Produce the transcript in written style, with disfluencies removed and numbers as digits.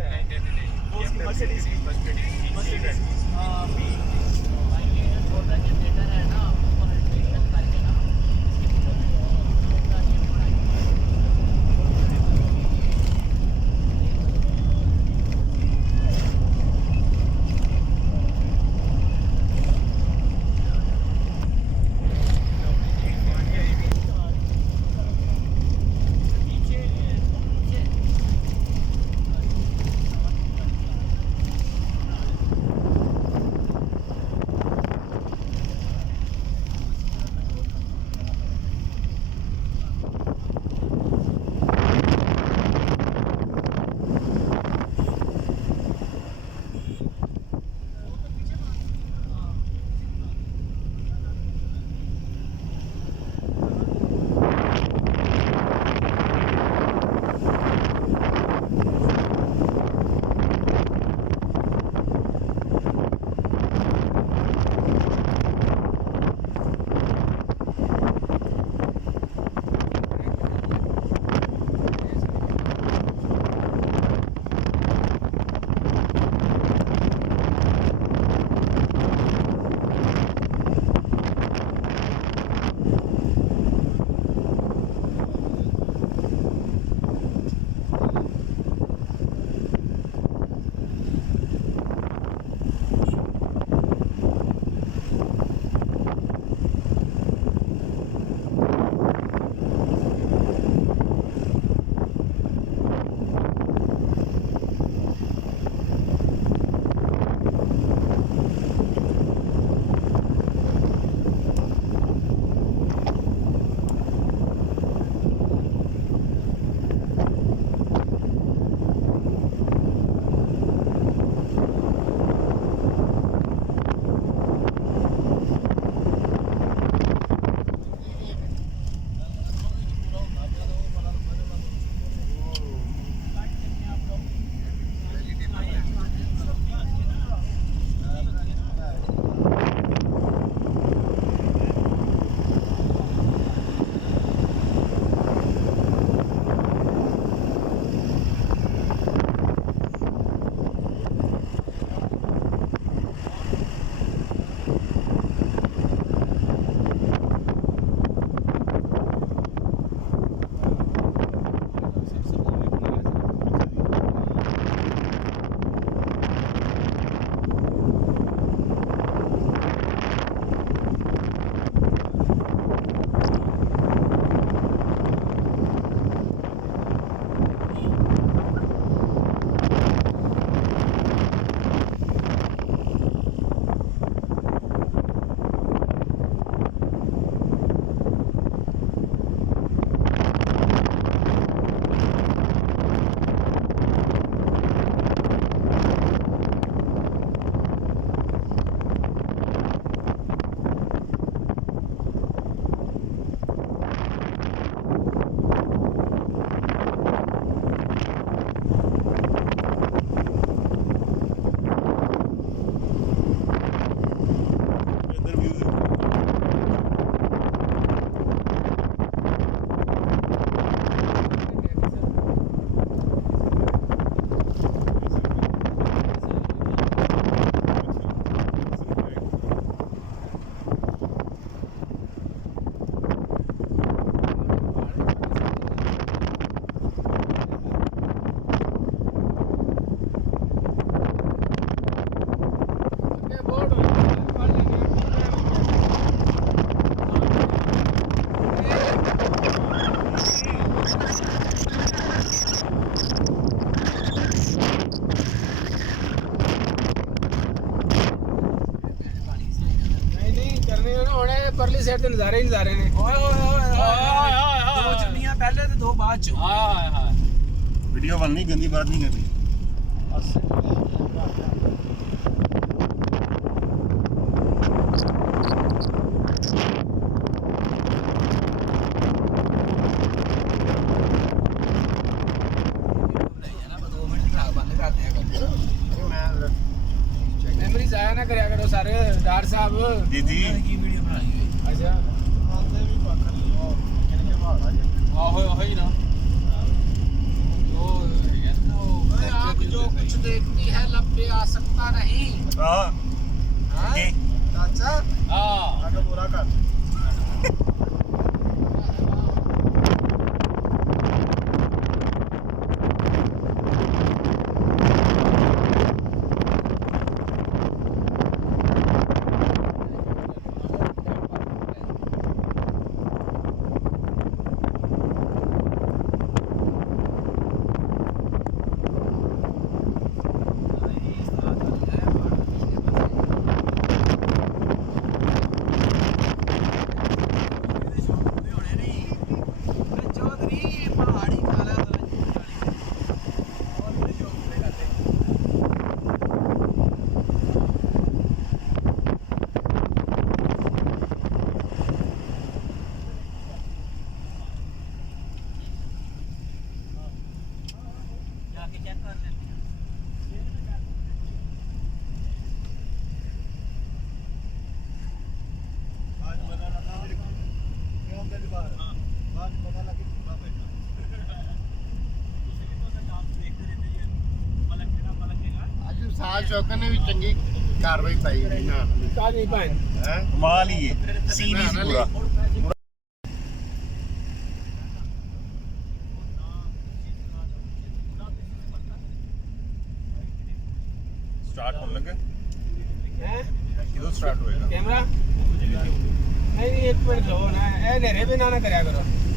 वो उसकी मर्सिडीज की मर्सिडीज हाँ ਪਰਲੀ ਸਾਈਡ ਤੇ ਨਜ਼ਾਰੇ ਹੀ ਨਜ਼ਾਰੇ ਨੇ। ਓਏ ਓਏ ਓਏ ਦੋ ਚੁੰਨੀਆਂ ਪਹਿਲੇ ਤੇ ਦੋ ਬਾਅਦ ਚ। ਹਾਏ ਹਾਏ ਵੀਡੀਓ ਬਣਨੀ ਗੰਦੀ ਬਾਤ ਨਹੀਂ ਕਰਨੀ। ਮੈਮਰੀ ਜ਼ਾਇਆ ਨਾ ਕਰਿਆ ਕਰੋ ਸਰ ਡਾਕਟਰ ਸਾਹਿਬ। ਜੀ ਜੀ ਕੀ ਵੀਡੀਓ ਬਣਾਈ ਹੋਈ? ਅੱਛਾ ਆਂਦੇ ਵੀ ਪੱਖ ਨਹੀਂ ਉਹ ਕਿਹਨੇ ਭਾਗਾ ਜੀ। ਆਹੋ ਉਹੀ ਨਾ ਉਹ ਹੈਗਾ ਨਾ ਉਹ कुछ देखती है लब पे आ सकता नहीं ਹਾਂ हाँ? ਕੀ चाचा ਹਾਂ ਆਗਾ ਪੂਰਾ ਕਰ ਸਾਲ ਚੌਕਨ ਨੇ ਵੀ ਚੰਗੀ ਕਾਰਵਾਈ ਪਾਈ ਹੋਈ ਨਾ काली पाइन ਹੈ ਕਮਾਲ ਹੀ ਹੈ ਸੀਰੀਜ਼ ਪੂਰਾ ਸਟਾਰਟ ਹੋਣ ਲੱਗਾ हैं ਕਿਦੋਂ ਸਟਾਰਟ ਹੋਏਗਾ कैमरा नहीं नहीं एक मिनट लो ना ए नेरे भी ना करा करो